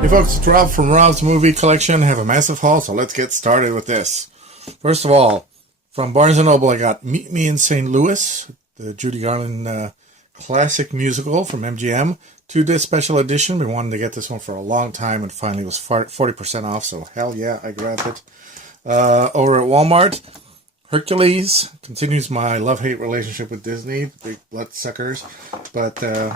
Hey folks, it's Rob from Rob's Movie Collection. I have a massive haul, so let's get started with this. First of all, from Barnes & Noble, I got Meet Me in St. Louis, the Judy Garland classic musical from MGM. 2-disc special edition. We wanted to get this one for a long time, and finally it was 40% off, so hell yeah, I grabbed it. Over at Walmart, Hercules continues my love-hate relationship with Disney, big bloodsuckers, but then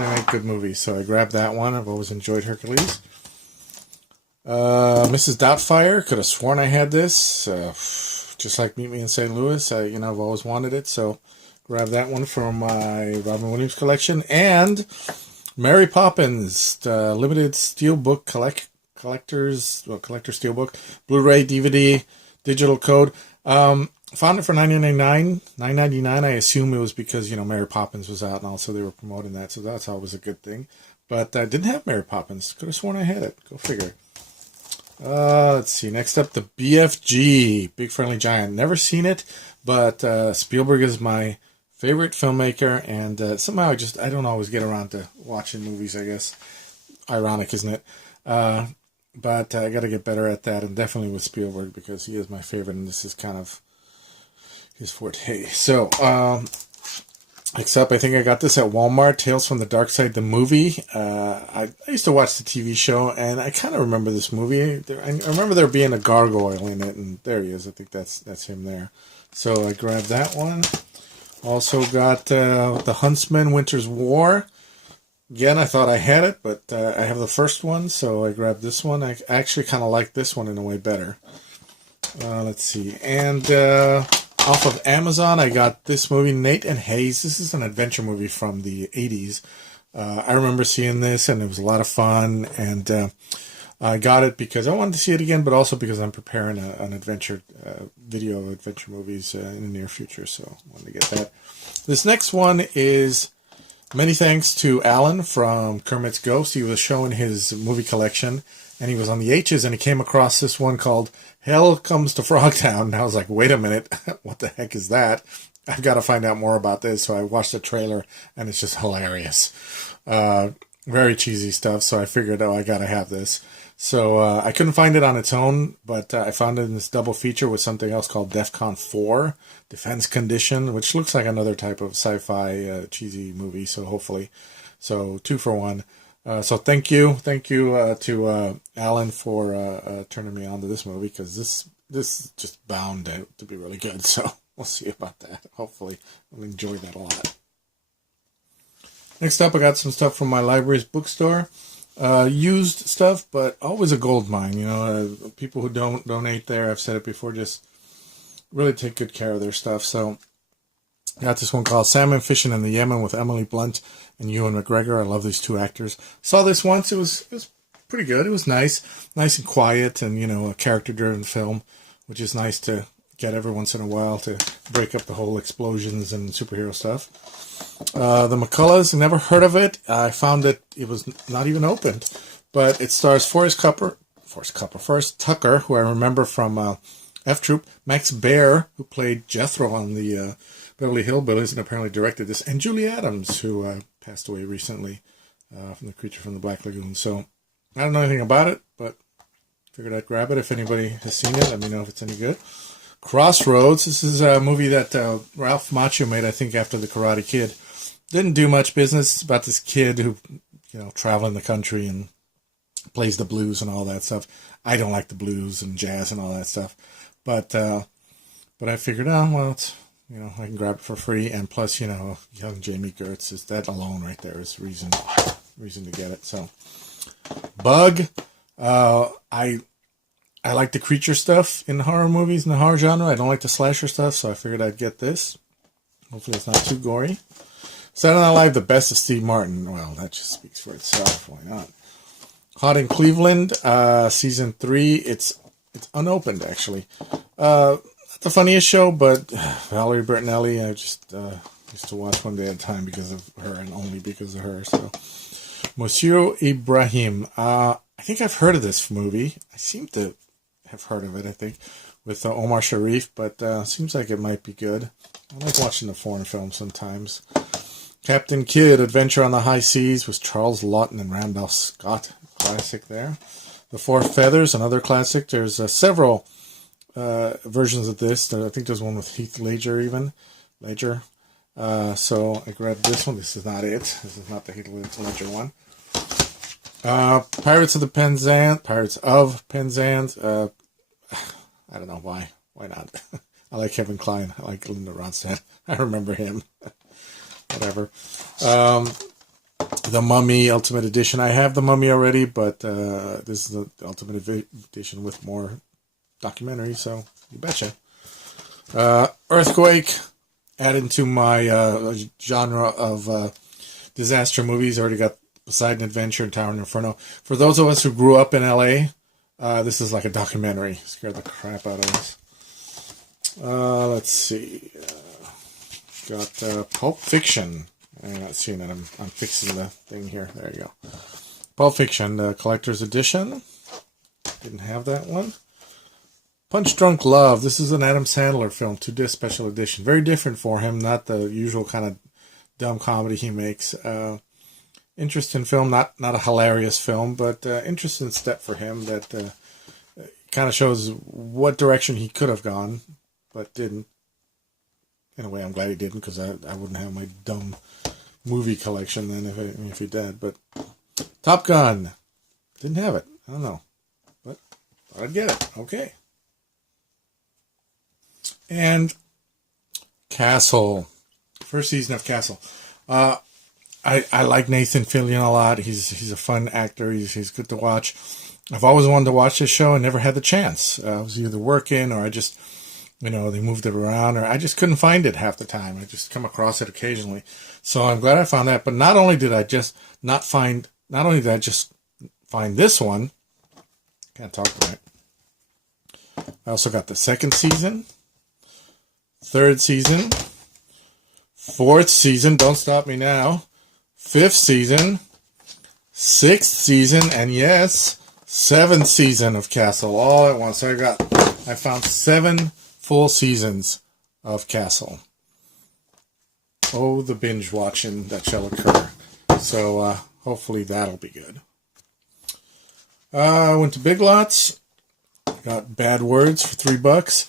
they make good movies, so I grabbed that one. I've always enjoyed Hercules. Mrs. Doubtfire, could have sworn I had this, just like Meet Me in St. Louis. I've always wanted it, so grab that one from my Robin Williams collection. And Mary Poppins, the limited steelbook collector steelbook, Blu-ray, DVD, digital code. Found it for $9.99. I assume it was because, Mary Poppins was out and also they were promoting that, so that's always a good thing. But I didn't have Mary Poppins. Could have sworn I had it. Go figure. Let's see. Next up, the BFG, Big Friendly Giant. Never seen it, but Spielberg is my favorite filmmaker, and somehow I don't always get around to watching movies, I guess. Ironic, isn't it? But I got to get better at that, and definitely with Spielberg, because he is my favorite, and this is kind of his forte. So, next up, I think I got this at Walmart, Tales from the Dark Side, the movie. I used to watch the TV show, and I kind of remember this movie. I remember there being a gargoyle in it, and there he is. I think that's him there. So I grabbed that one. Also got The Huntsman, Winter's War. Again, I thought I had it, but I have the first one, so I grabbed this one. I actually kind of like this one in a way better. Let's see. And off of Amazon, I got this movie, Nate and Hayes. This is an adventure movie from the 80s. I remember seeing this, and it was a lot of fun. And I got it because I wanted to see it again, but also because I'm preparing an adventure video of adventure movies in the near future, so I wanted to get that. This next one is many thanks to Alan from Kermit's Ghost. He was showing his movie collection, and he was on the H's, and he came across this one called Hell Comes to Frogtown. And I was like, wait a minute, what the heck is that? I've got to find out more about this. So I watched the trailer, and it's just hilarious. Very cheesy stuff, so I figured, I got to have this. So I couldn't find it on its own, but I found it in this double feature with something else called DEFCON 4, Defense Condition, which looks like another type of sci-fi cheesy movie, so hopefully. So 2 for 1. So thank you to Alan for turning me on to this movie, because this is just bound to be really good, so we'll see about that. Hopefully I'll enjoy that a lot. Next up, I got some stuff from my library's bookstore. Used stuff, but always a gold mine. People who don't donate there, I've said it before, just really take good care of their stuff. So I got this one called Salmon Fishing in the Yemen with Emily Blunt and Ewan McGregor. I love these two actors. Saw this once. It was pretty good. It was nice and quiet, and a character-driven film, which is nice to get every once in a while to break up the whole explosions and superhero stuff. The McCulloughs, never heard of it. I found that it was not even opened, but it stars Forrest Tucker, who I remember from F Troop, Max Baer, who played Jethro on the Beverly Hillbillies and apparently directed this, and Julie Adams, who passed away recently from The Creature from the Black Lagoon. So I don't know anything about it, but figured I'd grab it. If anybody has seen it, let me know if it's any good. Crossroads. This is a movie that Ralph Macchio made, I think, after The Karate Kid. Didn't do much business. It's about this kid who, traveling the country and plays the blues and all that stuff. I don't like the blues and jazz and all that stuff, but I figured, it's, I can grab it for free, and plus, young Jamie Gertz, is that alone right there is reason to get it. So, Bug. I like the creature stuff in horror movies, in the horror genre. I don't like the slasher stuff, so I figured I'd get this. Hopefully it's not too gory. Saturday Night Live, the best of Steve Martin. Well, that just speaks for itself. Why not? Hot in Cleveland, season 3. It's unopened, actually. Not the funniest show, but Valerie Bertinelli, I just used to watch one day at a time because of her, and only because of her. So, Monsieur Ibrahim. I think I've heard of this movie. I seem to have heard of it, I think, with Omar Sharif, but seems like it might be good. I like watching the foreign films sometimes. Captain Kidd, Adventure on the High Seas with Charles Laughton and Randolph Scott. classic there. The Four Feathers, another classic. There's several versions of this. I think there's one with Heath Ledger even. So I grabbed this one. This is not it. This is not the Heath Ledger one. Pirates of Penzance. I don't know why. Why not? I like Kevin Kline. I like Linda Ronstadt. I remember him. Whatever. The Mummy Ultimate Edition. I have the Mummy already, but this is the Ultimate Edition with more documentary, so you betcha. Earthquake, added to my genre of disaster movies. Already got Poseidon Adventure and Tower of Inferno. For those of us who grew up in LA, this is like a documentary. Scared the crap out of us. Let's see. Got Pulp Fiction. I'm not seeing it. I'm fixing the thing here. There you go. Pulp Fiction, the collector's edition. Didn't have that one. Punch Drunk Love. This is an Adam Sandler film, 2-disc special edition. Very different for him, not the usual kind of dumb comedy he makes. Interesting film, not a hilarious film, but interesting step for him that kind of shows what direction he could have gone, but didn't. In a way, I'm glad he didn't, because I wouldn't have my dumb movie collection then if he did. But Top Gun, didn't have it. I don't know, but I'd get it. Okay. And Castle, first season of Castle. I like Nathan Fillion a lot. He's a fun actor. He's good to watch. I've always wanted to watch this show and never had the chance. I was either working or I just, they moved it around, or I just couldn't find it half the time. I just come across it occasionally. So I'm glad I found that. But not only did I just find this one, can't talk tonight. I also got the second season, third season, fourth season, don't stop me now, fifth season, sixth season, and yes, seventh season of Castle all at once. So I found 7 full seasons of Castle. Oh, the binge watching that shall occur. So hopefully that'll be good. I went to Big Lots. Got Bad Words for $3.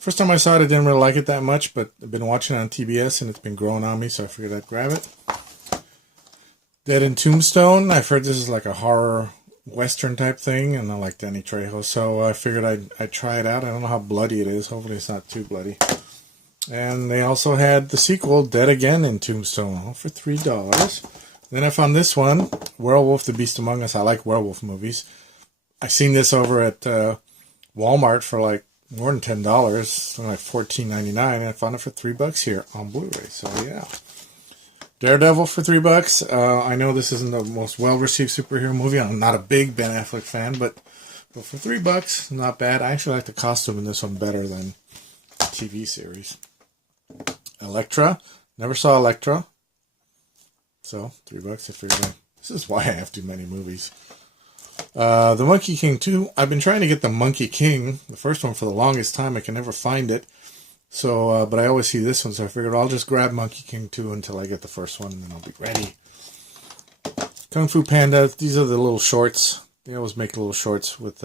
First time I saw it, I didn't really like it that much, but I've been watching it on TBS and it's been growing on me, so I figured I'd grab it. Dead in Tombstone. I've heard this is like a horror Western type thing, and I like Danny Trejo, so I figured I'd try it out. I don't know how bloody it is. Hopefully it's not too bloody. And they also had the sequel, Dead Again in Tombstone, for $3. Then I found this one, Werewolf, the Beast Among Us. I like werewolf movies. I seen this over at Walmart for like more than $10, something like $14.99, and I found it for $3 here on Blu-ray. So yeah, Daredevil for $3. I know this isn't the most well-received superhero movie. I'm not a big Ben Affleck fan, but for $3, not bad. I actually like the costume in this one better than the TV series. Elektra, never saw Elektra, so $3. I figured this is why I have too many movies. The Monkey King 2. I've been trying to get the Monkey King, the first one, for the longest time. I can never find it. So, but I always see this one, so I figured I'll just grab Monkey King 2 until I get the first one, and then I'll be ready. Kung Fu Panda. These are the little shorts. They always make little shorts with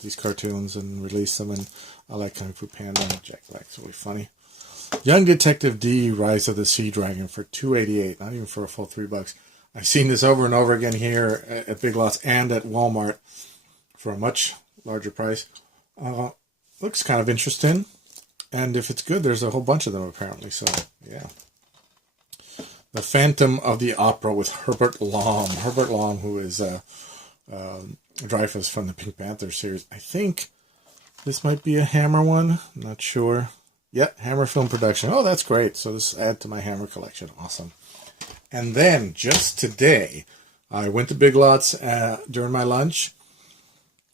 these cartoons and release them, and I like Kung Fu Panda. Jack Black's really funny. Young Detective D, Rise of the Sea Dragon for $2.88. Not even for a full $3. I've seen this over and over again here at Big Lots and at Walmart for a much larger price. Looks kind of interesting. And if it's good, there's a whole bunch of them apparently. So, yeah. The Phantom of the Opera with Herbert Lom. Herbert Lom, who is Dreyfuss from the Pink Panther series. I think this might be a Hammer one. I'm not sure. Yeah, Hammer Film Production. Oh, that's great. So this add to my Hammer collection. Awesome. And then, just today, I went to Big Lots during my lunch.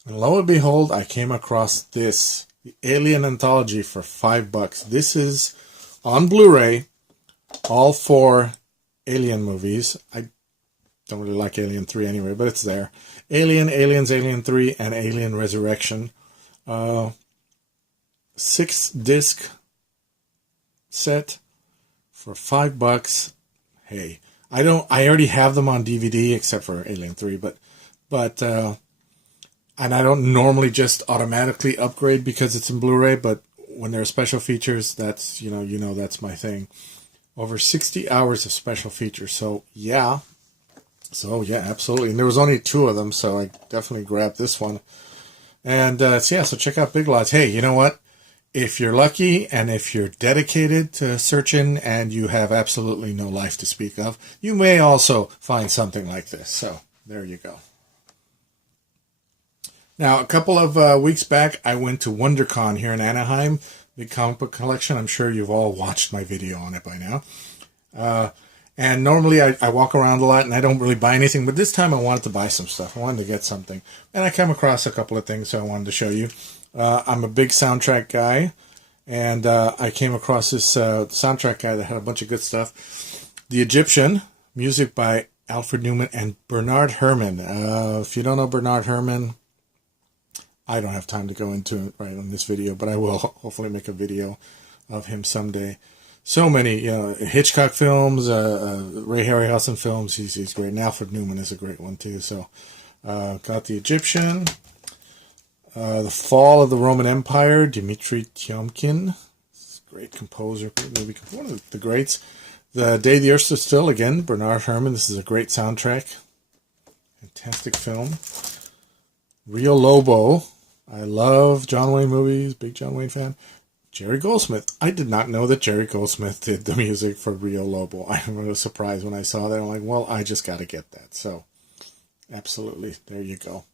And lo and behold, I came across this. The Alien Anthology for $5. This is on Blu-ray. All 4 Alien movies. I don't really like Alien 3 anyway, but it's there. Alien, Aliens, Alien 3, and Alien Resurrection. 6-disc set for $5. Hey, I already have them on DVD except for Alien 3, but but and I don't normally just automatically upgrade because it's in Blu-ray, but when there are special features, that's that's my thing. Over 60 hours of special features, so yeah, absolutely. And there was only 2 of them, so I definitely grabbed this one. And so check out Big Lots. Hey, you know what? If you're lucky and if you're dedicated to searching and you have absolutely no life to speak of, you may also find something like this. So there you go. Now, a couple of weeks back, I went to WonderCon here in Anaheim, big comic book collection. I'm sure you've all watched my video on it by now. And normally I walk around a lot and I don't really buy anything, but this time I wanted to buy some stuff. I wanted to get something. And I came across a couple of things, so I wanted to show you. I'm a big soundtrack guy, and I came across this soundtrack guy that had a bunch of good stuff. The Egyptian, music by Alfred Newman and Bernard Herrmann. If you don't know Bernard Herrmann, I don't have time to go into it right on this video, but I will hopefully make a video of him someday. So many, Hitchcock films, Ray Harryhausen films. He's great. And Alfred Newman is a great one too. So, got the Egyptian, the Fall of the Roman Empire, Dmitri Tiomkin, great composer, maybe one of the greats. The Day the Earth Stood Still, again, Bernard Herrmann. This is a great soundtrack, fantastic film. Rio Lobo. I love John Wayne movies, big John Wayne fan. Jerry Goldsmith. I did not know that Jerry Goldsmith did the music for Rio Lobo. I was surprised when I saw that. I'm like, well, I just got to get that. So, absolutely, there you go.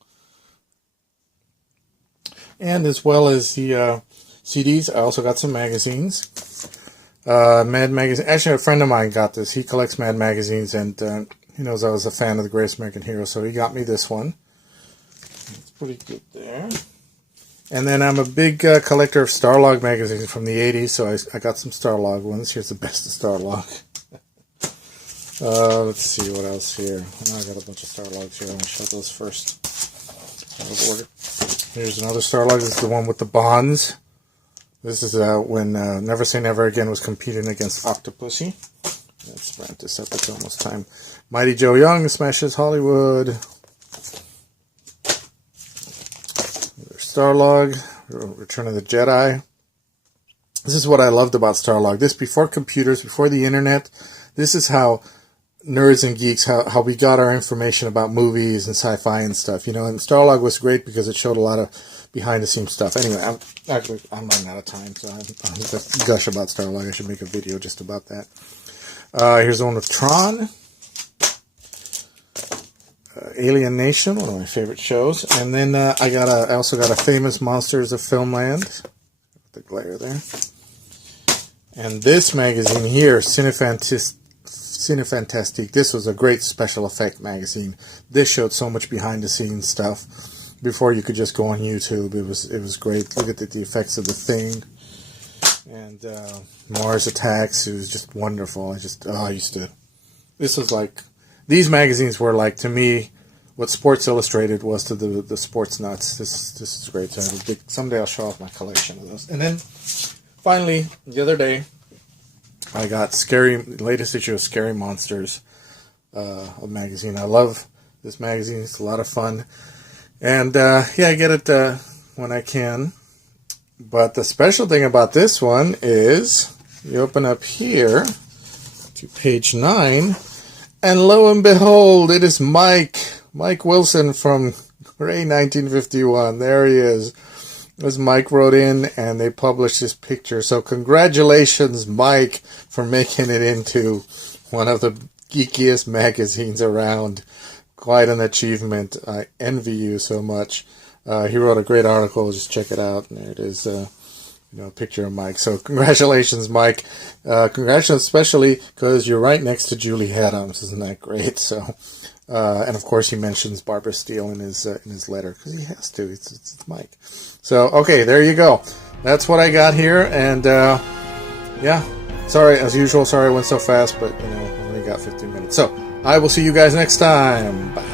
And as well as the CDs, I also got some magazines. Mad Magazine. Actually, a friend of mine got this. He collects Mad magazines, and he knows I was a fan of The Greatest American Hero, so he got me this one. It's pretty good there. And then I'm a big collector of Starlog magazines from the 80s, so I got some Starlog ones. Here's the best of Starlog. Let's see what else here. Oh, I got a bunch of Starlogs here. I'm going to show those first. Out of order. Here's another Starlog. This is the one with the Bonds. This is when Never Say Never Again was competing against Octopussy. Let's ramp this up. It's almost time. Mighty Joe Young, Smashes Hollywood. Starlog, Return of the Jedi. This is what I loved about Starlog. This before computers, before the internet. This is how nerds and geeks, how we got our information about movies and sci-fi and stuff. And Starlog was great because it showed a lot of behind-the-scenes stuff. Anyway, I'm running out of time, so I'm going to gush about Starlog. I should make a video just about that. Here's the one with Tron. Alien Nation, one of my favorite shows. And then I also got a Famous Monsters of Filmland. The glare there. And this magazine here, Cinefantastique. This was a great special effect magazine. This showed so much behind the scenes stuff before you could just go on YouTube. It was great. Look at the effects of The Thing and Mars Attacks. It was just wonderful. This was like, these magazines were like, to me, what Sports Illustrated was to the sports nuts. This is great. So someday I'll show off my collection of those. And then finally, the other day, I got latest issue of Scary Monsters, a magazine. I love this magazine. It's a lot of fun. And I get it when I can. But the special thing about this one is you open up here to page 9, and lo and behold, it is Mike Wilson from Ray 1951. There he is. As Mike wrote in, and they published his picture. So congratulations, Mike, for making it into one of the geekiest magazines around. Quite an achievement. I envy you so much. He wrote a great article. Just check it out. And there it is. A picture of Mike. So congratulations, Mike. Congratulations, especially because you're right next to Julie Adams. Isn't that great? So, and of course, he mentions Barbara Steele in his letter because he has to. It's Mike. So, okay, there you go. That's what I got here, and sorry, as usual, sorry I went so fast, but we only got 15 minutes. So, I will see you guys next time. Bye.